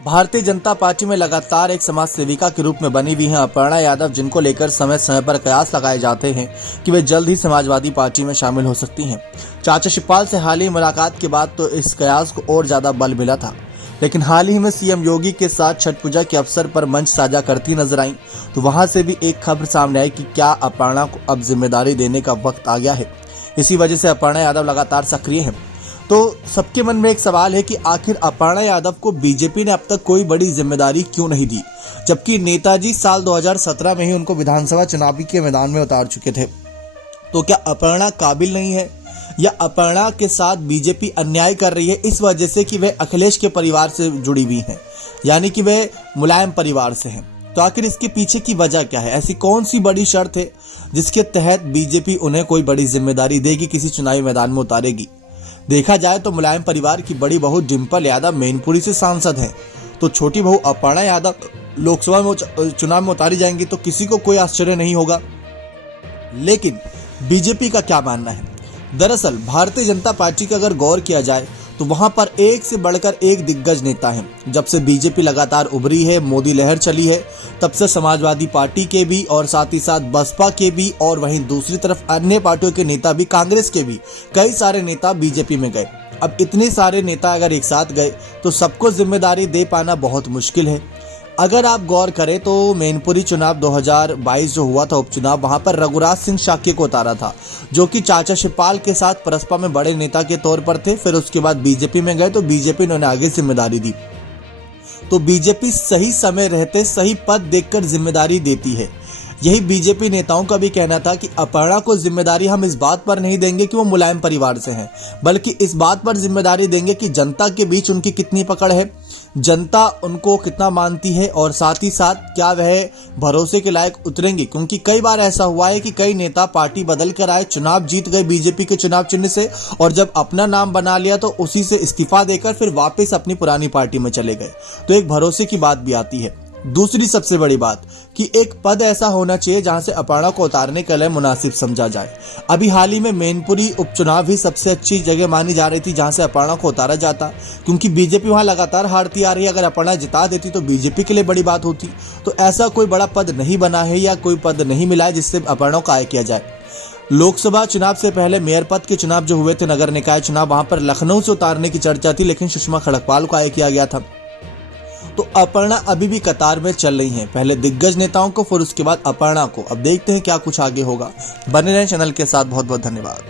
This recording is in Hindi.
भारतीय जनता पार्टी में लगातार एक समाज सेविका के रूप में बनी हुई हैं अपर्णा यादव, जिनको लेकर समय समय पर कयास लगाए जाते हैं कि वे जल्द ही समाजवादी पार्टी में शामिल हो सकती हैं। चाचा शिवपाल से हाल ही मुलाकात के बाद तो इस कयास को और ज्यादा बल मिला था, लेकिन हाल ही में सीएम योगी के साथ छठ पूजा के अवसर पर मंच साझा करती नजर आई, तो वहां से भी एक खबर सामने आई कि क्या अपर्णा को अब जिम्मेदारी देने का वक्त आ गया है। इसी वजह से अपर्णा यादव लगातार सक्रिय हैं। तो सबके मन में एक सवाल है कि आखिर अपर्णा यादव को बीजेपी ने अब तक कोई बड़ी जिम्मेदारी क्यों नहीं दी, जबकि नेताजी साल 2017 में ही उनको विधानसभा चुनाव के मैदान में उतार चुके थे। तो क्या अपर्णा काबिल नहीं है, या अपर्णा के साथ बीजेपी अन्याय कर रही है इस वजह से कि वे अखिलेश के परिवार से जुड़ी हुई हैं, यानी कि वे मुलायम परिवार से हैं। तो आखिर इसके पीछे की वजह क्या है? ऐसी कौन सी बड़ी शर्त है जिसके तहत बीजेपी उन्हें कोई बड़ी जिम्मेदारी देगी, किसी चुनावी मैदान में उतारेगी? देखा जाए तो मुलायम परिवार की बड़ी बहू डिंपल यादव मैनपुरी से सांसद हैं, तो छोटी बहू अपर्णा यादव लोकसभा में चुनाव में उतारी जाएंगी तो किसी को कोई आश्चर्य नहीं होगा। लेकिन बीजेपी का क्या मानना है? दरअसल भारतीय जनता पार्टी का अगर गौर किया जाए तो वहां पर एक से बढ़कर एक दिग्गज नेता हैं। जब से बीजेपी लगातार उभरी है, मोदी लहर चली है, तब से समाजवादी पार्टी के भी और साथ ही साथ बसपा के भी, और वहीं दूसरी तरफ अन्य पार्टियों के नेता भी, कांग्रेस के भी कई सारे नेता बीजेपी में गए। अब इतने सारे नेता अगर एक साथ गए तो सबको जिम्मेदारी दे पाना बहुत मुश्किल है। अगर आप गौर करें तो मैनपुरी चुनाव 2022 जो हुआ था उपचुनाव, वहां पर रघुराज सिंह शाक्य को उतारा था, जो कि चाचा शिवपाल के साथ परसपा में बड़े नेता के तौर पर थे। फिर उसके बाद बीजेपी में गए तो बीजेपी ने उन्हें आगे जिम्मेदारी दी। तो बीजेपी सही समय रहते सही पद देखकर जिम्मेदारी देती है। यही बीजेपी नेताओं का भी कहना था कि अपर्णा को जिम्मेदारी हम इस बात पर नहीं देंगे कि वो मुलायम परिवार से हैं, बल्कि इस बात पर जिम्मेदारी देंगे कि जनता के बीच उनकी कितनी पकड़ है, जनता उनको कितना मानती है, और साथ ही साथ क्या वह भरोसे के लायक उतरेंगे। क्योंकि कई बार ऐसा हुआ है कि कई नेता पार्टी बदल कर आए, चुनाव जीत गए बीजेपी के चुनाव चिन्ह से, और जब अपना नाम बना लिया तो उसी से इस्तीफा देकर फिर वापस अपनी पुरानी पार्टी में चले गए। तो एक भरोसे की बात भी आती है। दूसरी सबसे बड़ी बात कि एक पद ऐसा होना चाहिए जहां से अपर्णा को उतारने के लिए मुनासिब समझा जाए। अभी हाल ही में मैनपुरी उपचुनाव ही सबसे अच्छी जगह मानी जा रही थी जहां से अपर्णा को उतारा जाता, क्योंकि बीजेपी वहां लगातार हारती आ रही है। अगर अपर्णा जिता देती तो बीजेपी के लिए बड़ी बात होती। तो ऐसा कोई बड़ा पद नहीं बना है या कोई पद नहीं मिला है जिससे अपर्णा को आय किया जाए। लोकसभा चुनाव से पहले मेयर पद के चुनाव जो हुए थे, नगर निकाय चुनाव, वहां पर लखनऊ से उतारने की चर्चा थी, लेकिन सुषमा खड़गपाल को आय किया गया था। तो अपर्णा अभी भी कतार में चल रही हैं, पहले दिग्गज नेताओं को, फिर उसके बाद अपर्णा को। अब देखते हैं क्या कुछ आगे होगा। बने रहें चैनल के साथ। बहुत बहुत धन्यवाद।